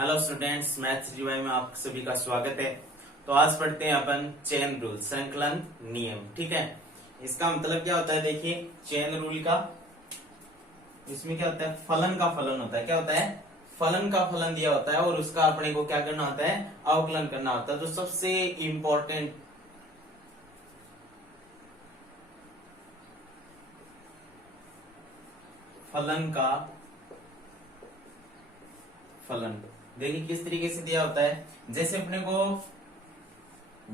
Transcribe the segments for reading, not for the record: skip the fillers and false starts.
Hello students, maths जीवाई में आप सभी का स्वागत है। तो आज पढ़ते हैं अपन चेन रूल, संकलन नियम। ठीक है, इसका मतलब क्या होता है? देखिए, चेन रूल का इसमें क्या होता है? फलन का फलन होता है। क्या होता है? फलन का फलन दिया होता है और उसका अपने को क्या करना होता है? अवकलन करना होता है। तो सबसे इंपॉर्टेंट फलन का फलन देखिए किस तरीके से दिया होता है। जैसे अपने को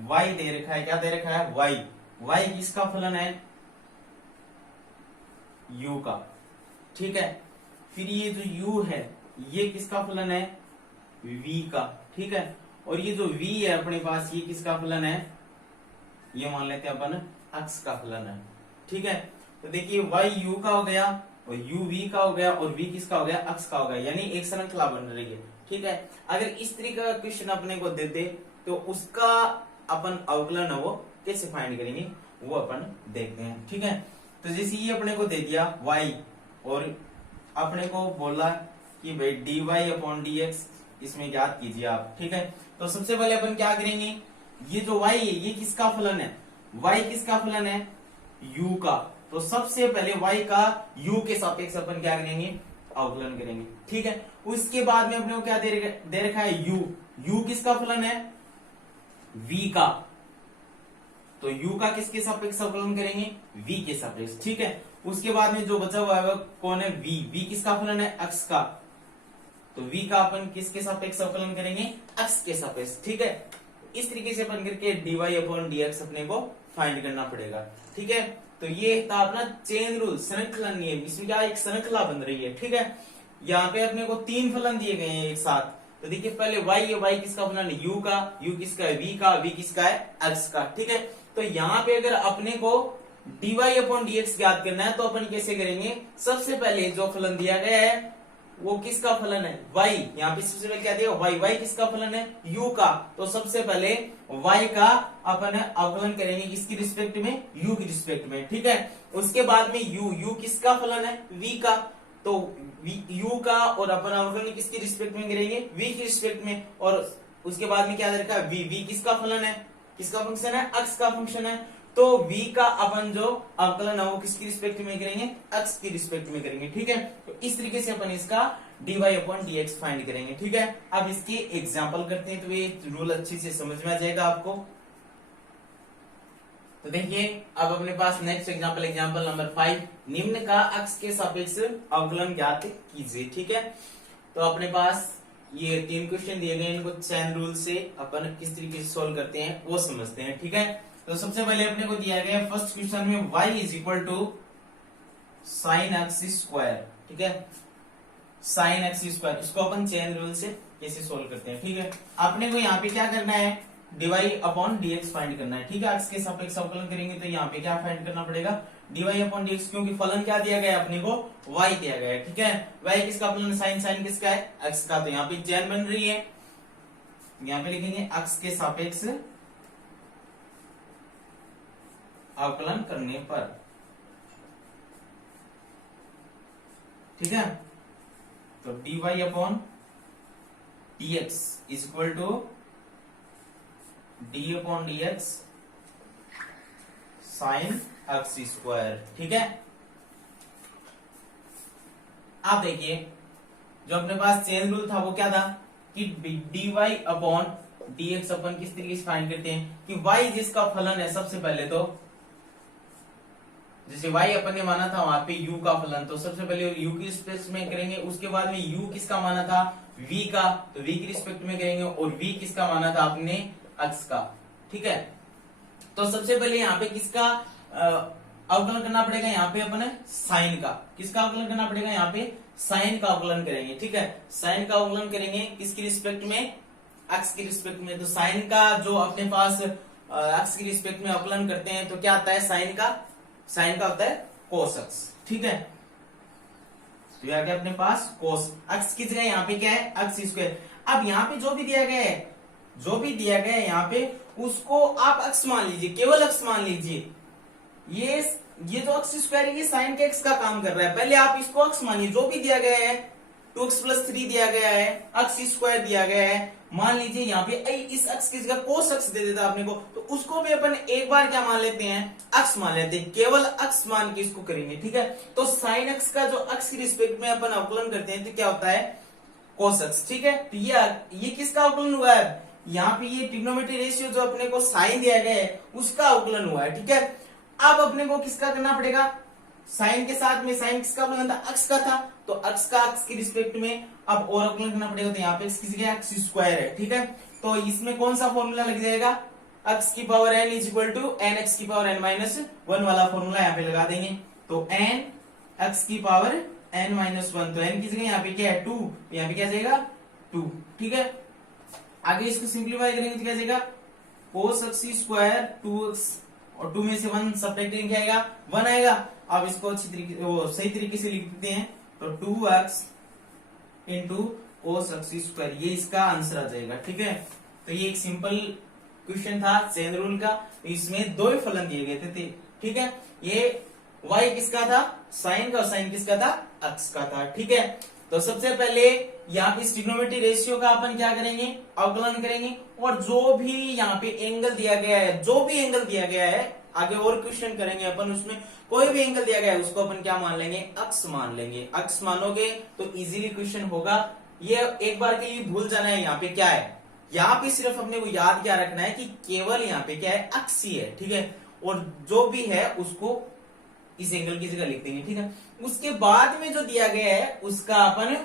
y दे रखा है। क्या दे रखा है? y किसका फलन है? u का। ठीक है, फिर ये जो u है ये किसका फलन है? v का। ठीक है, और ये जो v है अपने पास, ये किसका फलन है? ये मान लेते हैं अपन अक्ष का फलन है। ठीक है, तो देखिए y u का हो गया और u v का हो गया और v किसका हो गया? अक्ष का हो गया, यानी एक श्रृंखला बन रही है। ठीक है, अगर इस तरीके का क्वेश्चन अपने को देते तो उसका अपन अवकलन है वो कैसे फाइंड करेंगे वो अपन देखते हैं। ठीक है, तो जैसे ये अपने को दे दिया y और अपने को बोला कि भाई dy/dx इसमें ज्ञात कीजिए आप। ठीक है, तो सबसे पहले अपन क्या करेंगे? ये जो y है ये किसका फलन है? y किसका फलन है? u का। तो सबसे पहले y का u के सापेक्ष अपन क्या करेंगे? अवकलन करेंगे। ठीक है, उसके बाद में अपने को क्या दे रखा है? u किसका फलन है? v का। तो u का किसके सापेक्ष अवकलन करेंगे? v के सापेक्ष। ठीक है, उसके बाद में जो बचा हुआ है वो कौन है? v किसका फलन है? अक्ष का। तो v का अपन किसके सापेक्ष अवकलन करेंगे? अक्ष के सापेक्ष। ठीक है, इस तरीके से अपन करके dy/dx अपने को फाइंड करना पड़ेगा। ठीक है, तो ये था अपना चेन रूल, श्रृंखला नियम। इसमें क्या एक श्रृंखला बन रही है। ठीक है, यहाँ पे अपने को तीन फलन दिए गए हैं एक साथ। तो देखिए पहले y है, y किसका फलन है? u का। u किसका है? v का। v किसका है? अक्ष का। ठीक है, तो यहाँ पे अगर अपने को dy/dx ज्ञात करना है तो अपन कैसे करेंगे? सबसे पहले जो फलन दिया गया है वो किसका फलन है? y। यहाँ पे सबसे पहले क्या दिया? y किसका फलन है? u का। तो सबसे पहले y का अपन अवकलन करेंगे किसकी रिस्पेक्ट में? u की रिस्पेक्ट में। ठीक है, उसके बाद में u किसका फलन है? v का। तो u का और अपन अवकलन किसकी रिस्पेक्ट में करेंगे? v की रिस्पेक्ट में। और उसके बाद में क्या दे रखा है? v किसका फलन है? किसका फंक्शन है? अक्ष का फंक्शन है। तो v का अपन जो अवकलन है वो किसकी रिस्पेक्ट में करेंगे? अक्ष की रिस्पेक्ट में करेंगे। ठीक है, तो इस तरीके से अपन इसका dy/dx फाइंड करेंगे। ठीक है, अब इसके एग्जाम्पल करते हैं तो ये रूल अच्छी से समझ में आ जाएगा आपको। तो देखिए अब अपने पास नेक्स्ट एग्जाम्पल नंबर 5, निम्न का अक्ष के सापेक्ष अवकलन ज्ञात कीजिए। ठीक है, तो अपने पास ये तीन क्वेश्चन दिए गए, इनको चेन रूल से अपन किस तरीके से सोल्व करते हैं वो समझते हैं। ठीक है, तो सबसे पहले अपने को दिया गया फर्स्ट क्वेश्चन में y = sin x स्क्वायर। ठीक है, sin x स्क्वायर, इसको अपन चेन रूल से कैसे सोल्व करते हैं? ठीक है, अपने को यहाँ पे क्या करना है? dy/dx फाइंड करना है। ठीक है, x के सापेक्ष अवकलन करेंगे तो यहाँ पे क्या फाइंड करना पड़ेगा? dy/dx, क्योंकि फलन क्या दिया गया है अपने को? y दिया गया है। ठीक है, y किसका फलन? sin किसका है? x का। तो यहाँ पे चेन बन रही है, यहाँ पे लिखेंगे x के सापेक्ष अवकलन करने पर। ठीक है, तो dy/dx dy/dx sin x square. ठीक है, आप देखिए जो अपने पास चेन रूल था वो क्या था कि dy/dx अपन किस तरीके से फाइंड करते हैं कि y जिसका फलन है, सबसे पहले तो जैसे y अपन ने माना था वहां पे u का फलन, तो सबसे पहले u की रिस्पेक्ट में करेंगे। उसके बाद में u किसका माना था? v का, तो v की रिस्पेक्ट में करेंगे। और v किसका माना था आपने? अक्ष का। ठीक है, तो सबसे पहले यहाँ पे किसका अवकलन करना पड़ेगा? यहाँ पे अपन साइन का। किसका अवकलन करना पड़ेगा? यहाँ पे साइन का अवकलन करेंगे। ठीक है, साइन का अवकलन करेंगे किसकी रिस्पेक्ट में? अक्ष की रिस्पेक्ट में। तो साइन का जो अपने पास अक्ष की रिस्पेक्ट में अवकलन करते हैं तो क्या आता है? साइन का होता है कोस अक्ष। ठीक है, तो यह अपने पास कोस अक्ष की जगह यहाँ पे क्या है? अक्ष स्क्वायर। अब यहाँ पे जो भी दिया गया है यहाँ पे उसको आप अक्ष मान लीजिए, केवल अक्ष मान लीजिए। ये जो अक्ष स्क्वायर है ये साइन के अक्ष का काम कर रहा है। पहले आप इसको अक्ष मानिए, जो भी दिया गया है 2x+3 दिया गया है, अक्स स्क्वायर दिया गया है। मान लीजिए यहाँ पे इस अक्स की जगह कोस अक्स दे देता आपने को, तो उसको भी अपन एक बार क्या मान लेते हैं, अक्स मान लेते हैं, केवल अक्स मान के इसको करेंगे। ठीक है, तो साइन अक्स का जो अक्स की रिस्पेक्ट में अपन अवकलन करते हैं तो क्या होता है, कोस अक्स। ठीक है, तो ये किसका अवकलन हुआ है, यहाँ पे ये ट्रिग्नोमेट्री रेशियो जो अपने को साइन दिया गया है उसका अवकलन हुआ है। ठीक है, अब अपने को किसका करना पड़ेगा, साइन के साथ में साइन किसका अवकलन था, अक्स का था, तो अक्स का अक्स की रिस्पेक्ट में अब और अवकलन करना पड़ेगा, तो यहाँ पे x की जगह x स्क्वायर है। ठीक है, तो इसमें कौन सा फॉर्मूला लग जाएगा, x की power n is equal to n X की पावर n-1 वाला फॉर्मूला यहाँ पे लगा देंगे। तो n x की पावर n-1, तो n की जगह यहाँ पे क्या है 2, यहाँ पे क्या जाएगा 2। ठीक है, आगे इसको सिंप्लीफाई करेंगे तो क्या जाएगा, cos x स्क्वायर 2x और 2 में से 1 सब्ट्रैक्ट करेंगे क्या आएगा, 1 आएगा। अब इसको अच्छी तरीके सही तरीके से लिख देते हैं, तो 2x into cos x square, ये इसका आंसर आ जाएगा। ठीक है, तो ये एक सिंपल क्वेश्चन था चेन रूल का, इसमें दो ही फलन दिए गए थे। ठीक है, ये y किसका था, साइन का, और साइन किसका था, अक्स का था। ठीक है, तो सबसे पहले यहाँ पे ट्रिग्नोमेट्री रेशियो का अपन क्या करेंगे, अवकलन करेंगे, और जो भी यहाँ पे एंगल दिया गया है, जो भी एंगल दिया गया है, आगे और क्वेश्चन करेंगे अपन, उसमें कोई भी एंगल दिया गया है उसको अपन क्या मान लेंगे, अक्स मान लेंगे। अक्स मानोगे तो इजीली क्वेश्चन होगा। ये एक बार के लिए भूल जाना है, यहाँ पे क्या है, यहाँ पे सिर्फ अपने को याद क्या रखना है कि केवल यहाँ पे क्या है, अक्स ही है। ठीक है, और जो भी है उसको इस एंगल की जगह लिख देंगे। ठीक है, उसके बाद में जो दिया गया है उसका अपन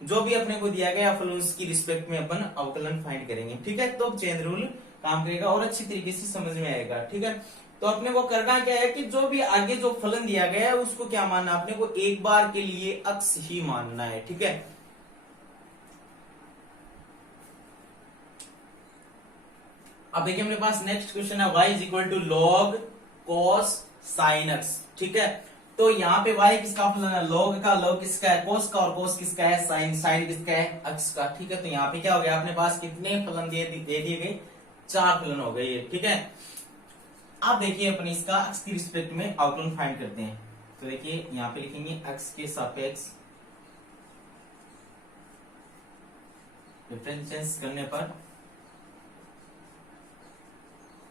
जो भी अपने को दिया गया फलन उसकी रिस्पेक्ट में अपन अवकलन फाइंड करेंगे। ठीक है, तो चेन रूल काम करेगा और अच्छी तरीके से समझ में आएगा। ठीक है, तो अपने को करना क्या है कि जो भी आगे जो फलन दिया गया है उसको क्या मानना, अपने को एक बार के लिए अक्स ही मानना है। ठीक है, अब देखिए अपने पास नेक्स्ट क्वेश्चन है y is equal to log cos sine x. ठीक है, तो यहाँ पे y किसका फलन है, log का, log किसका है, cos का, और cos किसका है, साइन, साइन किसका है, अक्स का। ठीक है, तो यहाँ पे क्या हो गया, अपने पास कितने फलन दे दिए गए, 4 फलन हो गए। ठीक है, अब देखिए अपन इसका अक्स की रिस्पेक्ट में अवकलन फाइंड करते हैं। तो देखिए यहाँ पे लिखेंगे अक्स के सापेक्ष डिफरेंशिएट करने पर,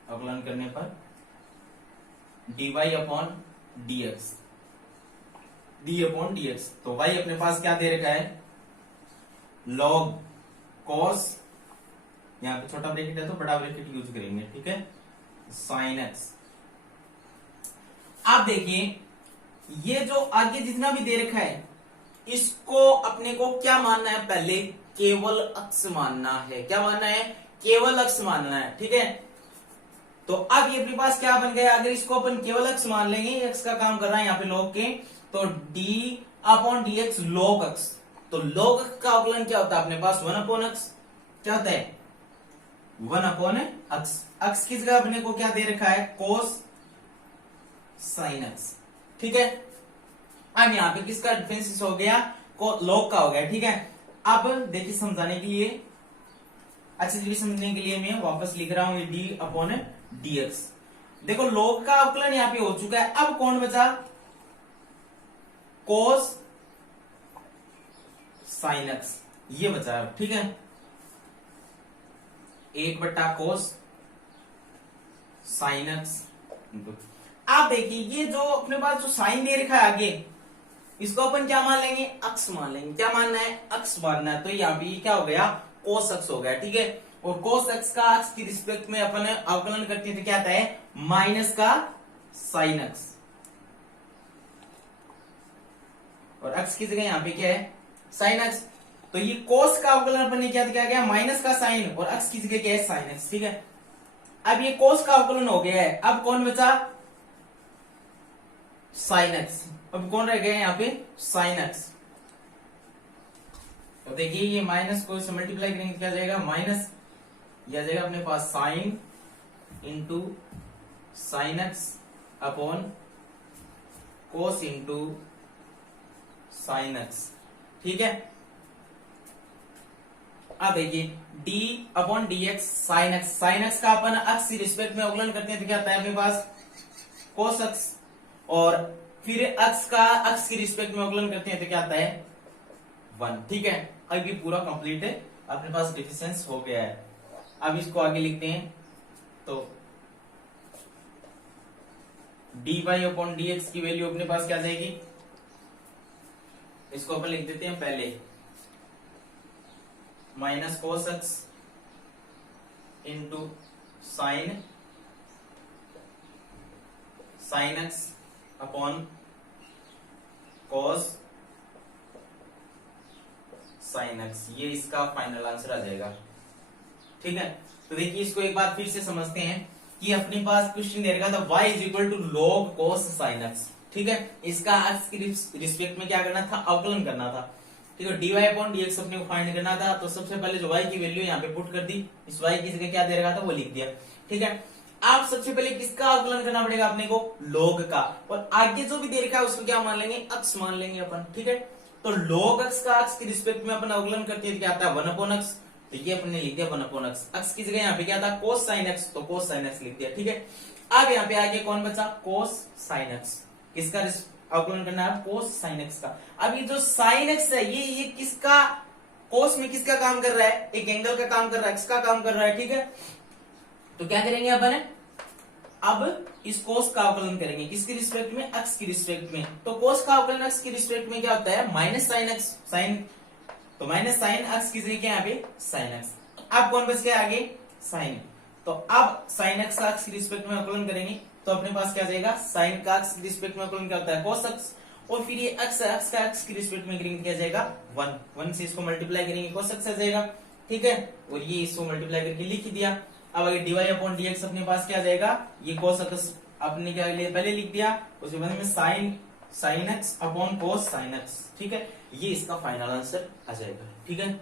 अवकलन करने पर dy upon dx, d upon dx। तो y अपने पास क्या दे रखा है, log cos, यहाँ पे छोटा ब्रैकेट है तो बड़ा ब्रैकेट यूज करेंगे। ठीक है, साइन एक्स। आप देखिए ये जो आगे जितना भी दे रखा है इसको अपने को क्या मानना है, पहले केवल अक्स मानना है। क्या मानना है, केवल अक्स मानना है। ठीक है, तो अब ये अपने पास क्या बन गया, अगर इसको अपन केवल अक्स मान लेंगे, एक्स का काम कर रहा है यहाँ पे log के, तो d अपॉन dx log अक्स। तो log अक्स का अवकलन क्या होता है अपने पास, 1 अपॉन अक्स। क्या होता है, 1 अपॉन अक्स। अक्स की जगह अपने को क्या दे रखा है, कोस साइन अक्स। ठीक है, अब यहाँ पे किसका डिफरेंस हो गया, log का हो गया। ठीक है, अब देखिए समझाने के लिए, अच्छी तरीके समझने के लिए मैं वापस लिख रहा हूं ये d अपॉन dx। देखो log का अवकलन यहाँ पे हो चुका है, अब कौन बचा, cos sin x, ये बचा है। ठीक है, 1/cos sin x। आप देखिए ये जो अपने पास जो साइन दे रखा है आगे, इसको अपन क्या मान लेंगे, अक्स मान लेंगे। क्या मानना है, अक्स मानना है। तो यहाँ पे क्या हो गया, कोस अक्स हो गया। ठीक है, और कोस अक्स का अक्स की रिस्पेक्ट में अपन अवकलन करते हैं तो क्या आता है, माइनस का साइन अक्स, और अक्स की जगह यहाँ पे क्या है, साइन अक्स। तो ये कोस का अवकलन अपन ने क्या गया, माइनस का साइन, और अक्स की जगह क्या है, साइन अक्स। ठीक है, अब ये कोस का अवकलन हो गया है, अब कौन बचा, साइन एक्स। अब कौन रह गया यहाँ पे, साइन एक्स। तो देखिए ये माइनस को इससे मल्टीप्लाई करेंगे क्या जाएगा, माइनस, यह जाएगा अपने पास sine into sine x upon cos into sine x. ठीक है, अब देखिए d upon d x sine x, sine x का अपन अक्स की रिस्पेक्ट में अवकलन करते हैं तो क्या आता है अपने पास, कोस एक्स, और फिर अक्स का अक्स की रिस्पेक्ट में अवकलन करते हैं तो क्या आता है, 1। ठीक है, अब ये पूरा कंप्लीट है, अपने पास डिफिशिएंस हो गया है। अब इसको आगे लिखते हैं, तो dy/dx की वैल्यू अपने पास क्या आ जाएगी, इसको अपन लिख देते हैं पहले minus cos x into sine x upon cos sine x, ये इसका फाइनल आंसर आ जाएगा। ठीक है, तो देखिए इसको एक बार फिर से समझते हैं कि अपने पास क्वेश्चन दे रखा था y is equal to log cos sin x। ठीक है, इसका x की रिस्पेक्ट में क्या करना था, अवकलन करना था। ठीक है, dy/dx अपने को फाइंड करना था, तो सबसे पहले जो y की वैल्यू यहाँ पे पुट कर दी, इस y की जगह क्या दे रखा था वो लिख दिया। ठीक है, आप सबसे पहले किसका अवकलन करना पड़ेगा अपने को, log का, और आगे जो भी दे रखा है उसको क्या मान लेंगे, अक्ष मान लेंगे अपन। ठीक है, तो log x का अक्ष की रिस्पेक्ट में अपन अवकलन करते हैं, क्या आता है 1/x, तो ये अपने लिख दिया 1/x। x की जगह यहाँ पे क्या था cos sin x, तो cos sin x लिख दिया। ठीक है, अब यहाँ पे आगे कौन बचा, cos sin x, किसका अवकलन करना है, cos sin x का। अब ये जो sin x है ये किसका, cos में किसका काम कर रहा है, एक एंगल का काम कर रहा है, x का काम कर रहा है। ठीक है, तो क्या करेंगे अपन, अब इस cos का अवकलन करेंगे, किसकी रिस्पेक्ट में, x की रिस्पेक्ट में। तो cos का अवकलन x की रिस्पेक्ट में क्या होता है, माइनस साइन x, साइन, तो माइनस साइन x की जगह यहाँ पे साइन x। अब कौन बच गया आगे, साइन, तो अब साइन x का x की रिस्पेक्ट में अवकलन करेंगे, तो अपने पास क्या जाएगा, साइन का x की रिस्पेक्ट में अवकलन क्या होता है, cos x, और फिर ये x का x की रिस्पेक्ट में करेंगे, क्या जाएगा 1 से इसको मल्टीप्लाई करेंगे, cos x आ जाएगा। ठीक है, और ये इसको मल्टीप्लाई करके लिख दिया। अब अगर dy/dx अपने पास क्या जाएगा, ये cos x अपने क्या पहले लिख दिया, उसके बाद में sine x upon cos sin x। ठीक है, ये इसका फाइनल आंसर आ जाएगा। ठीक है,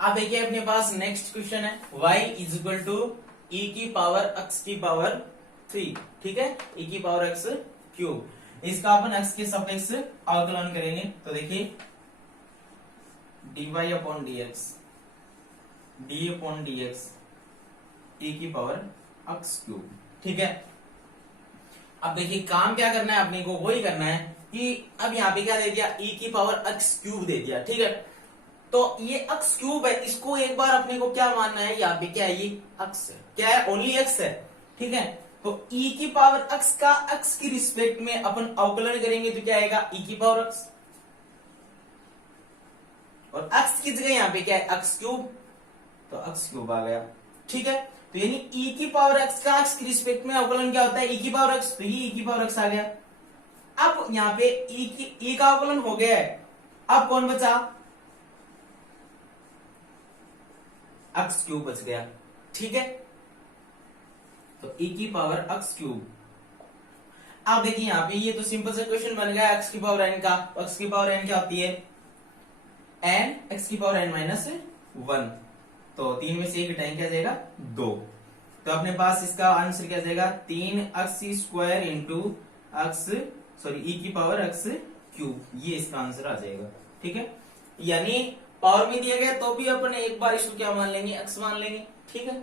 अब देखिए अपने पास नेक्स्ट क्वेश्चन है, y is equal to e की पावर x की पावर 3। ठीक है, e की पावर x क्यूब, इसका अपन x के सापेक्ष अवकलन करेंगे, तो देखिए dy/dx e की पावर x क्यूब। ठीक है, अब देखिए काम क्या करना है अपने को, वही करना है कि अब यहाँ पे क्या दे दिया, e की पावर x क्यूब दे दिया। ठीक है, तो ये x क्यूब है, इसको एक बार अपने को क्या मानना है, यहाँ पे क्या है, ये x है, क्या है, ओनली x है। ठीक है, तो e की पावर x का x की रिस्पेक्ट में अपन अवकलन करेंगे, तो क्या आएगा, e की पावर x, और x की जगह यहाँ पे क्या है, x क्यूब, तो x क्यूब आ गया। ठीक है, तो यानी e की पावर x का x की रिस्पेक्ट में अवकलन क्या होता है, e की पावर x, तो ये e की पावर x आ गया। अब यहाँ पे e का अवकलन हो गया है, अब कौन बचा, x क्यूब बच गया। ठीक है, तो e की पावर x क्यूब। अब देखिए यहाँ पे ये तो सिंपल सा क्वेश्चन बन गया x की पावर n का, तो x की पावर n क्या होती है, n, x की पावर n माइनस 1, तो 3 में से 1 घटाएंगे क्या जाएगा 2, तो अपने पास इसका आंसर क्या जाएगा 3x² इंटू e की पावर x क्यूब, ये इसका आंसर आ जाएगा। ठीक है, यानी पावर में दिया गया तो भी अपन एक बार इसको क्या मान लेंगे, x मान लेंगे। ठीक है,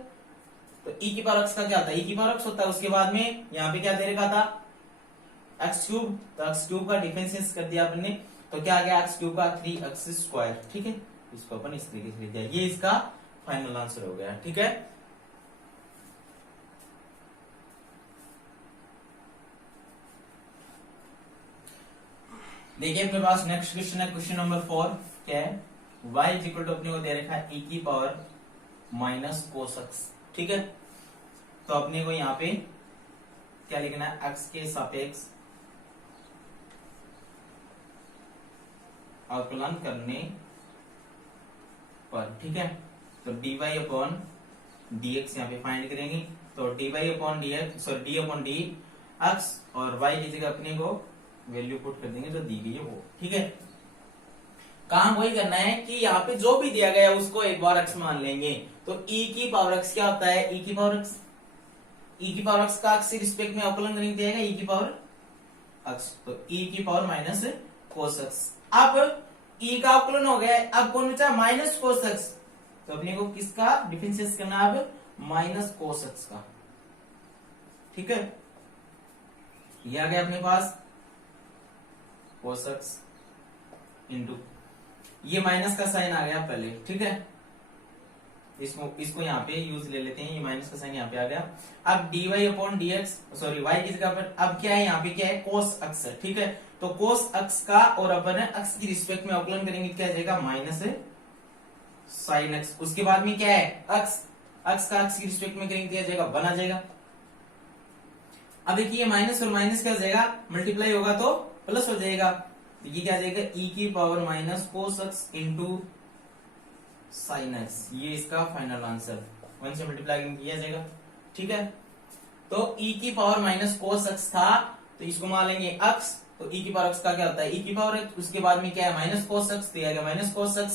तो e की पावर x का क्या होता है, e की पावर x होता है, उसके बाद में यहाँ पे क्या दे रखा था x क्यूब, तो x क्यूब का डिफरेंशिएट कर दिया अपन ने, तो क्या आ गया x क्यूब का 3x²। ठीक है, इसको अपन इस तरीके से लिख दिया, ये इसका फाइनल आंसर हो गया। ठीक है, देखिए अपने पास नेक्स्ट क्वेश्चन है, क्वेश्चन नंबर 4, क्या है, y इज इक्वल टू अपने को दे रखा है e की पावर माइनस cos x। ठीक है, तो अपने को यहाँ पे क्या लिखना है, x के सापेक्ष अवकलन करने पर। ठीक है, तो dy/dx यहाँ पे फाइंड करेंगे, तो dy/dx d/dx और y की जगह अपने को वैल्यू पुट कर देंगे जो दी गई है वो। ठीक है, काम वही करना है कि यहाँ पे जो भी दिया गया है उसको एक बार x मान लेंगे, तो e की पावर x क्या होता है, e की पावर x का x से रिस्पेक्ट में अवकलन करेंगे, दिया e की पावर x, तो e की पावर माइनस cos x। अब e का अवकलन हो गया है, अब कौन बचा, माइनस cos x, तो अपने को किसका डिफरेंशिएट करना है, अब माइनस cos x का। ठीक है, ये आ गया अपने पास cos x इंटू, ये माइनस का साइन आ गया पहले, ठीक है, इसको यहाँ पे यूज ले लेते हैं, ये माइनस का साइन यहाँ पे आ गया। अब dy upon dx, sorry y की जगह पर अब क्या है, यहाँ पे क्या है, cos x है, ठीक है। तो cos x का और अपन x की रिस्पेक्ट में अवकलन करेंगे, क्या आ जाएगा, माइनस sin x। उसके बाद में क्या है, x का x की रिस्पेक्ट में करेंगे, क्या आ जाएगा, 1 आ जाएगा। अब देखिए माइनस और माइनस क्या हो जाएगा, मल्टीप्लाई होगा तो प्लस हो जाएगा, तो ये क्या आ जाएगा, e की power minus cos x into sin x, ये इसका फाइनल आंसर 1 से मल्टीप्लाई किया जाएगा, ठीक है। तो e की पावर माइनस cos x था, तो इसको मान लेंगे x, तो e की पावर x का क्या होता है, e की पावर x, उसके बाद में क्या है, माइनस cos x, तो ये आ गया माइनस cos x,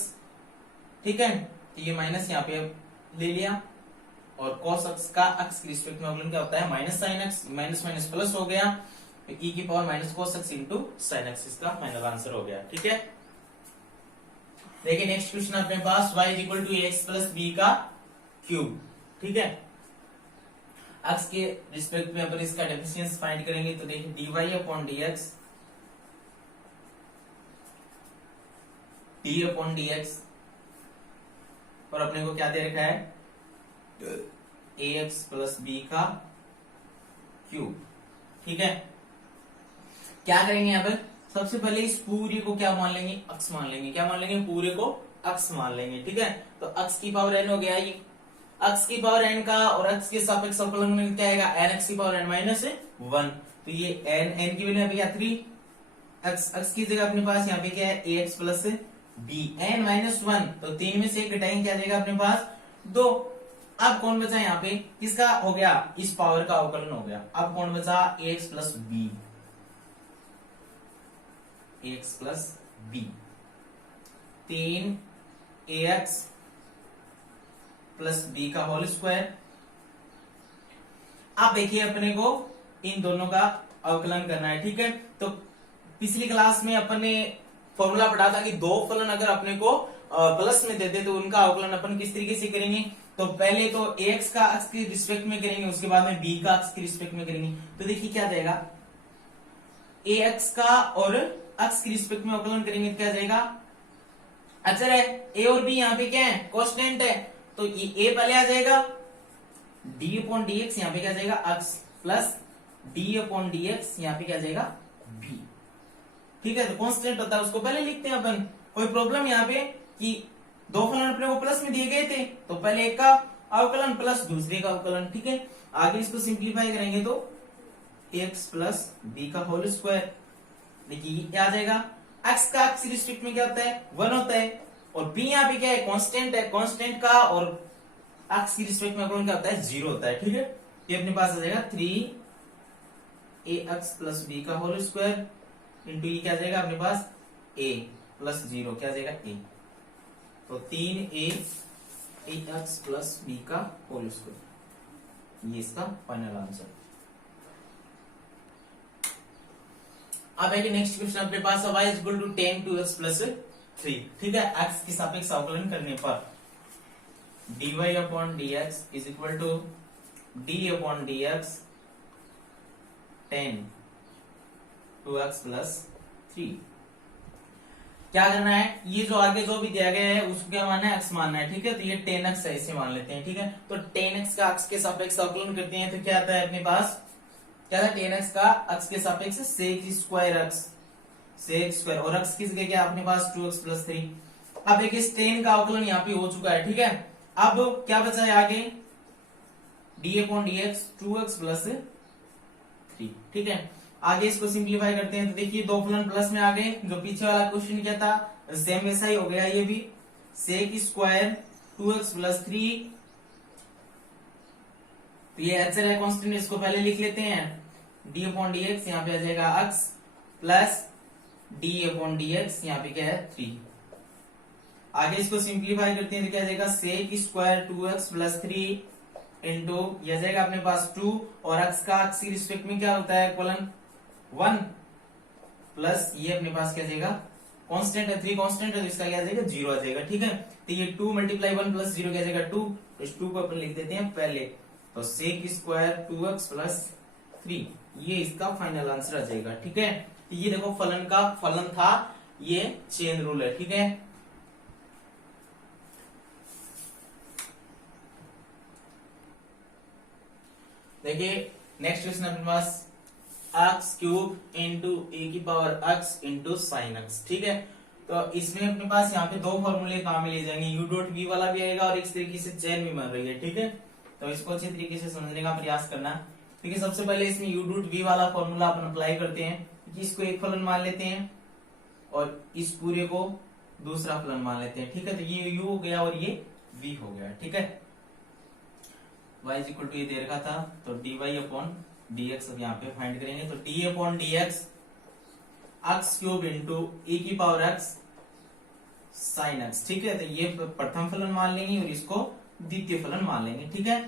ठीक है। तो ये माइनस यहाँ पे ले लिया, और cos x का x की रिस्पेक्ट में अवकलन क्या होता है, minus sin x, minus minus plus हो गया, तो e की power minus cos x into sin x इसका फाइनल आंसर हो गया, ठीक है। देखिए नेक्स्ट क्वेश्चन अपने पास y is equal to X plus B का क्यूब, ठीक है। x के रिस्पेक्ट में अपन इसका डिफरेंशियल फाइंड करेंगे, तो देखिए dy upon dx, d upon dx, और अपने को क्या दे रखा है, ax प्लस b का क्यूब, ठीक है। क्या करेंगे यहाँ पर, सबसे पहले इस पूरे को क्या मान लेंगे, x मान लेंगे, क्या मान लेंगे, पूरे को x मान लेंगे, ठीक है। तो x की पावर n हो गया, ये x की पावर n का और x के सापेक्ष अवकलन में क्या आएगा, nx की पावर n माइनस 1, तो ये n की वैल्यू यहाँ पे क्या 3, x की जगह अपने पास यहाँ पे क्या है, ax plus b, n minus 1, तो 3 में से 1 घटाएंगे, क्या जाएगा अपने पास 2। अब कौन बचा यहाँ पे, किसका हो गया, इस पावर का अवकलन हो गया। अब कौन बचा, ax plus b, ax plus b, 3ax plus b का होल स्क्वायर। अब देखिए अपने को इन दोनों का अवकलन करना है, ठीक है। तो पिछली क्लास में अपन ने फॉर्मूला पढ़ा था कि दो फलन अगर अपने को प्लस में देते तो उनका अवकलन अपन किस तरीके से करेंगे, तो पहले तो ax का x की रिस्पेक्ट में करेंगे, उसके बाद में b का x की रिस्पेक्ट में करेंगे। तो देखिए क्या जाएगा, ax का और x की रिस्पेक्ट में अवकलन करेंगे, क्या जाएगा, अचर है, a और b यहाँ पे क्या है, कांस्टेंट है, तो ये a पहले आ जाएगा, d अपॉन dx यहाँ पे क्या जाएगा, x plus d upon dx यहाँ पे क्या जाएगा, b, ठीक है। तो कांस्टेंट होता है उसको पहले लिखते हैं अपन, कोई प्रॉब्लम यहाँ पे कि दो फलन अपने को प्लस में दिए गए थे, तो पहले एक का अवकलन प्लस दूसरे का अवकलन, ठीक है। आगे इसको सिंप्लीफाई करेंगे तो x प्लस b का होल स्क्वायर, देखिए क्या आ जाएगा, x का x रिस्पेक्ट में क्या होता है, 1 होता है, और b यहाँ पे क्या है, कांस्टेंट है, कांस्टेंट का और x की रिस्पेक्ट में अवकलन क्या होता है, 0 होता है, ठीक है। ये अपने पास आ जाएगा 3ax प्लस b का होल स्क्वायर इंटू ये क्या आ जाएगा अपने पास a प्लस 0, क्या आ जाएगा a, तो 3ax प्लस b का होल स्क्वायर, ये इसका फाइनल आंसर। अब है कि नेक्स्ट क्वेश्चन अपने पास y is equal to 10 2x plus 3, ठीक है। x के सापेक्ष अवकलन करने पर dy upon dx is equal to d upon dx 10 2x plus 3। क्या करना है, ये जो आगे जो भी दिया गया है उसको क्या मानना है, x मानना है, ठीक है। तो ये 10x है, इसे मान लेते हैं, ठीक है। तो 10x का x के सापेक्ष अवकलन करते हैं, तो क्या आता है अपने पास, क्या था, 10x का x के सापेक्ष sec square x, sec square, और x की जगह क्या अपने पास 2x प्लस 3। अब देखिए 10 का अवकलन यहाँ पे हो चुका है, ठीक है। अब क्या बचा है आगे, d upon dx 2x plus 3, ठीक है। आगे इसको सिंप्लीफाई करते हैं, तो देखिए दो फलन प्लस में आ गए, जो पीछे वाला क्वेश्चन क्या था सेम वैसा ही हो गया, ये भी sec स्क्वायर 2x प्लस 3, तो ये एच है कांस्टेंट, इसको पहले लिख लेते हैं, d अपॉन dx यहाँ पे आ जाएगा x plus d upon dx यहाँ पे क्या है 3। आगे इसको सिंप्लीफाई करते हैं तो क्या आ जाएगा, sec square 2x plus 3 into ये जाएगा अपने पास 2, और x का x की रिस्पेक्ट में क्या होता है फलन 1, प्लस ये अपने पास क्या जाएगा, कांस्टेंट है, 3 कांस्टेंट है, तो इसका क्या आ जाएगा 0 आ जाएगा, ठीक है। तो ये 2 मल्टीप्लाई 1 प्लस 0 क्या जाएगा 2, तो इस 2 को अपन लिख देते हैं पहले, तो sec स्क्वायर 2x प्लस 3। ये इसका फाइनल आंसर आ जाएगा। ठीक है, तो ये देखो फलन का फलन था, ये चेन रूल है। ठीक है, देखिए नेक्स्ट क्वेश्चन अपने पास एक्स क्यूब इंटू ए की power x into sine x. ठीक है, तो इसमें अपने पास यहाँ पे दो फॉर्मूले काम में ले जाएंगे, यू डॉट वी वाला भी आएगा और इस तरीके से चेन भी बन रही है। ठीक है, तो इसको अच्छे तरीके से समझने का प्रयास करना। ठीक है, सबसे पहले इसमें यू डॉट वी वाला फॉर्मूला अपन अप्लाई करते हैं कि इसको एक फलन मान लेते हैं और इस पूरे को दूसरा फलन मान लेते हैं। ठीक है, तो ये u हो गया और ये v हो गया। ठीक है, y इज इक्वल टू ये दे रखा था, तो dy अपॉन dx अब यहाँ पे फाइंड करेंगे। तो d upon dx x cube into e की पावर x साइन x। ठीक है, तो ये प्रथम फलन मान लेंगे और इसको द्वितीय फलन मान लेंगे। ठीक है,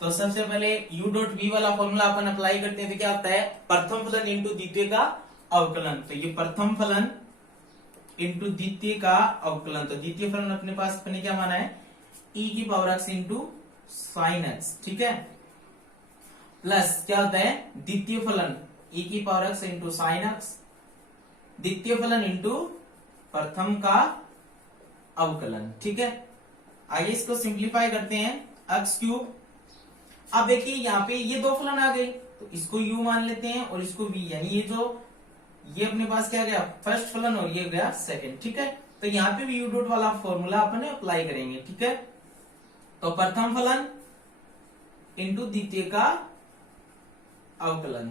तो सबसे पहले u डॉट v वाला फॉर्मूला अपन अप्लाई करते हैं, तो क्या होता है प्रथम फलन इंटू द्वितीय का अवकलन। तो ये प्रथम फलन इंटू द्वितीय का अवकलन, तो द्वितीय फलन अपने पास अपने क्या माना है e की power x into sine x। ठीक है, प्लस क्या होता है द्वितीय फलन e की power x into sine x, द्वितीय फलन इंटू प्रथम का अवकलन। ठीक है, आइए इसको सिंप्लीफाई करते हैं, x क्यूब। अब देखिए यहाँ पे ये दो फलन आ गए, तो इसको u मान लेते हैं और इसको v, यानी ये अपने पास क्या गया फर्स्ट फलन और ये गया सेकंड। ठीक है, तो यहाँ पे भी u डॉट वाला फॉर्मूला अपन अप्लाई करेंगे। ठीक है, तो प्रथम फलन इंटू द्वितीय का अवकलन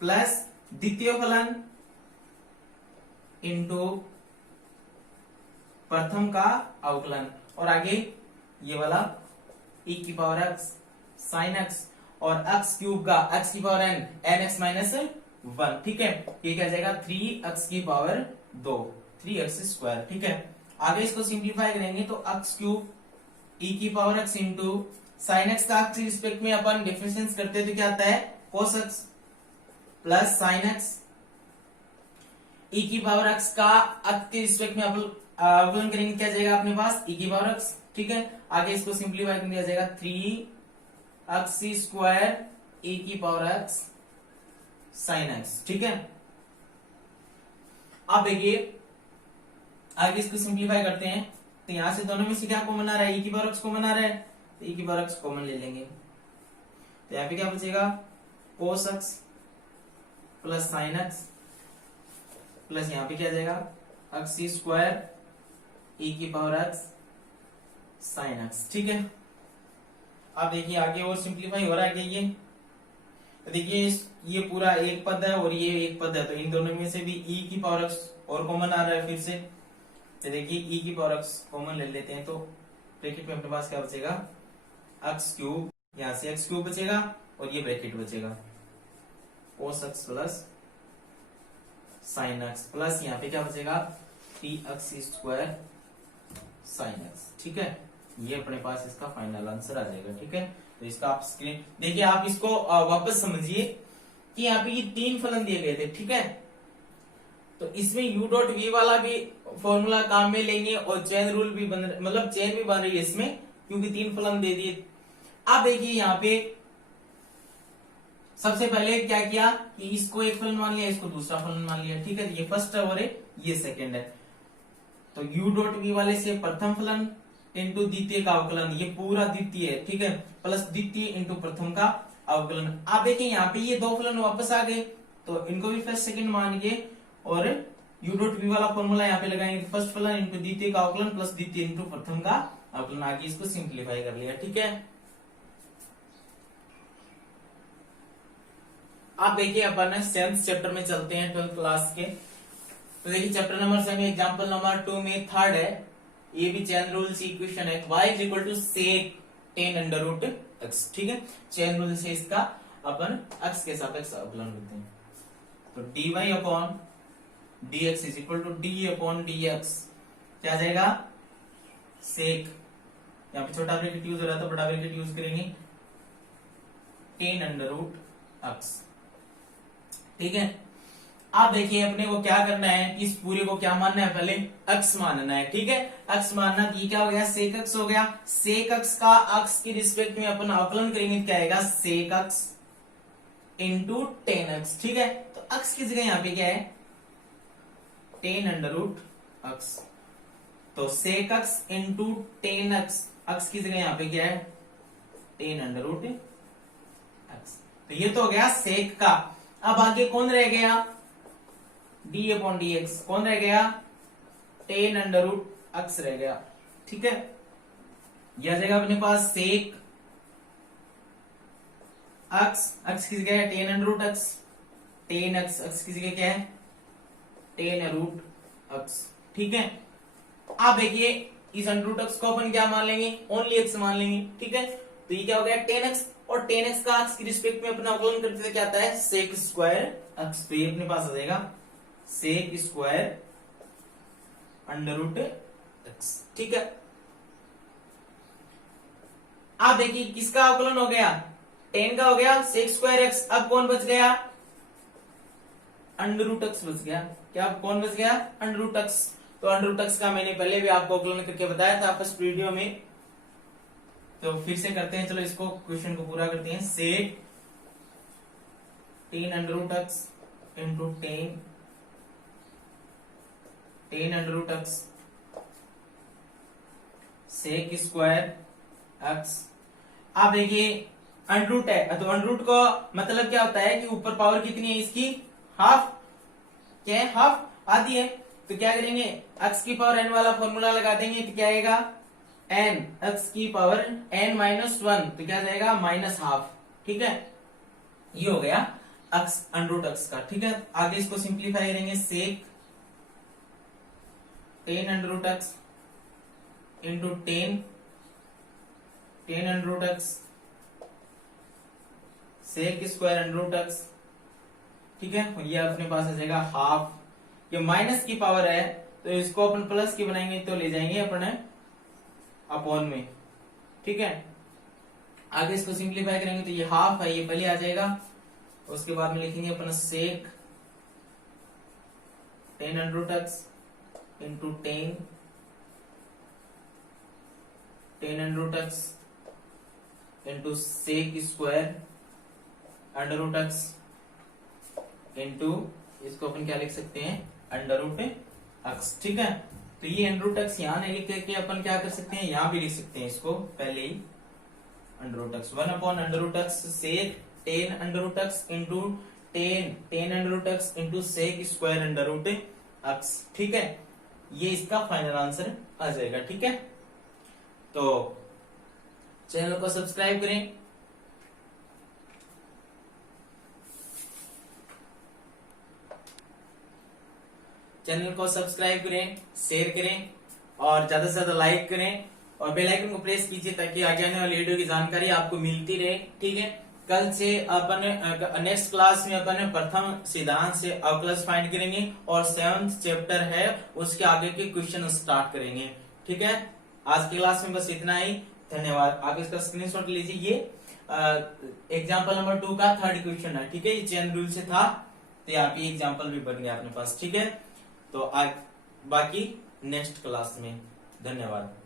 प्लस द्वितीय फलन इंटू प्रथम का अवकलन, और आगे ये वाला e की पावर x साइन x और x क्यूब का x की पावर n x माइनस 1। ठीक है, ये क्या जाएगा 3x की पावर 2, 3x स्क्वायर। ठीक है, आगे इसको सिंप्लीफाई करेंगे तो x क्यूब e की power x into sine x का x के रिस्पेक्ट में अपन डिफरेंशिएट करते हैं तो क्या आता है cos x plus sign x, e की पावर x का x के रिस्पेक्ट में अवकलन करेंगे, क्या जाएगा अपने पास e की पावर x। ठीक है, आगे इसको सिंप्लीफाई करके आ जाएगा 3x स्क्वायर e की पावर x साइन x। ठीक है, अब देखिए आगे इसको सिंप्लीफाई करते हैं, तो यहां से दोनों में से क्या कॉमन आ रहा है e की पावर x कॉमन आ रहा है, तो e की पावर x कॉमन ले लेंगे, तो यहाँ पे क्या बचेगा cos x plus sign x plus यहाँ पे क्या जाएगा x स्क्वायर e की पावर x साइन x। ठीक है, अब देखिए आगे और सिंप्लीफाई हो रहा है ये, तो देखिए ये पूरा एक पद है और ये एक पद है, तो इन दोनों में से भी e की पावर x और कॉमन आ रहा है फिर से, तो देखिए e की पावर x कॉमन ले लेते हैं, तो ब्रैकेट में अपने पास क्या बचेगा x क्यूब, यहाँ से x क्यूब बचेगा और ये ब्रैकेट बचेगा cos x plus sign x plus यहाँ पे क्या बचेगा 3x स्क्वायर साइन x। ठीक है, ये अपने पास इसका फाइनल आंसर आ जाएगा। ठीक है, तो इसका आप स्क्रीन देखिए, आप इसको वापस समझिए कि यहाँ पे ये तीन फलन दिए गए थे। ठीक है, तो इसमें u डॉट वी वाला भी फॉर्मूला काम में लेंगे और चेन रूल भी बन, मतलब चेन भी बन रही है इसमें क्योंकि तीन फलन दे दिए। अब देखिए यहाँ पे सबसे पहले क्या किया कि इसको एक फलन मान लिया, इसको दूसरा फलन मान लिया। ठीक है, ये फर्स्ट है और ये सेकंड है, तो u डॉट वी वाले से प्रथम फलन इंटू द्वितीय का अवकलन, ये पूरा द्वितीय है। ठीक है, प्लस द्वितीय इंटू प्रथम का अवकलन। आप देखिए यहाँ पे ये दो फलन वापस आ गए, तो इनको भी फर्स्ट सेकंड मान के और u डॉट वी वाला फॉर्मूला यहाँ पे लगाएंगे, फर्स्ट फलन इंटू द्वितीय का अवकलन प्लस द्वितीय इंटू प्रथम का अवकलन, आगे इसको सिंप्लीफाई कर लिया। ठीक है, आप देखिए अपन सेवेंथ चैप्टर में चलते हैं 12th क्लास के, तो देखिए चैप्टर नंबर 7 एग्जांपल नंबर 2 में थर्ड है, ये भी चेन रूल से इक्वेशन है y is equal to sec ten under root x। ठीक है, चेन रूल से इसका अपन x के सापेक्ष अवकलन करते हैं, तो dy upon dx is equal to d upon dx क्या जाएगा सेक, यहाँ पे छोटा ब्रैकेट यूज हो रहा था, बड़ा ब्रैकेट यूज करेंगे टेन अंडर रूट x। ठीक है, आप देखिए अपने को क्या करना है, इस पूरे को क्या मानना है, पहले x मानना है। ठीक है, x मानना, ये क्या हो गया सेक x हो गया, सेक x का x के रिस्पेक्ट में अपन अवकलन करेंगे, क्या आएगा सेक x इंटू टेन एक्स। ठीक है, तो अक्स की जगह यहां पे क्या है, टेन अंडर रूट अक्स। तो सेक अक्स इंटू टेन एक्स, अक्स की जगह यहां पे क्या है, टेन अंडर रूट एक्स। तो ये तो हो गया सेक का। अब आगे कौन रह गया, डी अपॉन डी एक्स, कौन रह गया, टेन अंडर रूट एक्स रह गया। ठीक है, यह जाएगा अपने पास सेक एक्स, एक्स की जगह है tan under root X, tan X, X की जगह क्या है, टेन रूट एक्स। ठीक है, आप देखिए इस अंडर रूट एक्स को अपन क्या मान लेंगे, ओनली एक्स मान लेंगे। ठीक है, तो ये क्या हो गया, टेन एक्स, और टेन एक्स का एक्स की रिस्पेक्ट में अपना अवकलन करते थे क्या आता है, सेक स्क्वायर एक्स। तो ये अपने पास आ जाएगा sec square under root x. ठीक है, आप देखिए किसका अवकलन हो गया, टेन का हो गया, सेक स्क्वायर एक्स। अब कौन बच गया, अंडर रूट एक्स बच गया। क्या कौन बच गया, अंडर रूट एक्स। तो अंडर रूट एक्स का मैंने पहले भी आपको अवकलन करके बताया था फर्स्ट वीडियो में, तो फिर से करते हैं। चलो इसको क्वेश्चन को पूरा करते हैं। Sec ten under root x into ten, ten under root x sec square x. आप देखिए अंडर रूट है, तो अंडर रूट का मतलब क्या होता है कि ऊपर पावर कितनी है इसकी, हाफ। क्या है, हाफ, आधी है। तो क्या करेंगे, एक्स की पावर एन वाला फॉर्मूला लगा देंगे, तो क्या आएगा, एन एक्स की पावर एन माइनस वन, तो क्या जाएगा, माइनस हाफ। ठीक है, ये हो गया एक्स अंडर रूट एक्स का। ठीक है, आगे इसको सिंप्लीफाई करेंगे, sec ten under root x into ten, ten under root x sec square under root x. ठीक है, ये अपने पास आ जाएगा हाफ। ये माइनस की पावर है तो इसको अपन प्लस की बनाएंगे तो ले जाएंगे अपन अपॉन में। ठीक है, आगे इसको सिंप्लीफाई करेंगे तो ये हाफ है, ये पहले आ जाएगा। उसके बाद में लिखेंगे अपन sec ten under root x into ten, ten under root x into sec square under root x into, इसको अपन क्या लिख सकते हैं, अंडर रूट एक्स। ठीक है, तो ये अंडर रूट एक्स यहां नहीं लिख करके अपन क्या कर सकते हैं, यहां भी लिख सकते हैं इसको पहले ही, under root x one upon under root x sec ten under root x into ten, ten under root x into sec square under root x. ठीक है, ये इसका फाइनल आंसर आ जाएगा। ठीक है, तो चैनल को सब्सक्राइब करें, चैनल को सब्सक्राइब करें, शेयर करें और ज्यादा से ज्यादा लाइक करें और बेल आइकन को प्रेस कीजिए ताकि आगे आने वाली वीडियो की जानकारी आपको मिलती रहे। ठीक है, कल से अपन नेक्स्ट क्लास में अपन प्रथम सिद्धांत से अवकलज फाइंड करेंगे और 7th चैप्टर है उसके आगे के क्वेश्चन स्टार्ट करेंगे। ठीक है, आज की क्लास में बस इतना ही, धन्यवाद। आप इसका स्क्रीनशॉट लीजिए, ये एग्जाम्पल नंबर 2 का थर्ड क्वेश्चन है। ठीक है, ये चेन रूल से था, तो यहाँ पे एग्जाम्पल भी बन गया अपने पास। ठीक है, तो आज बाकी नेक्स्ट क्लास में, धन्यवाद।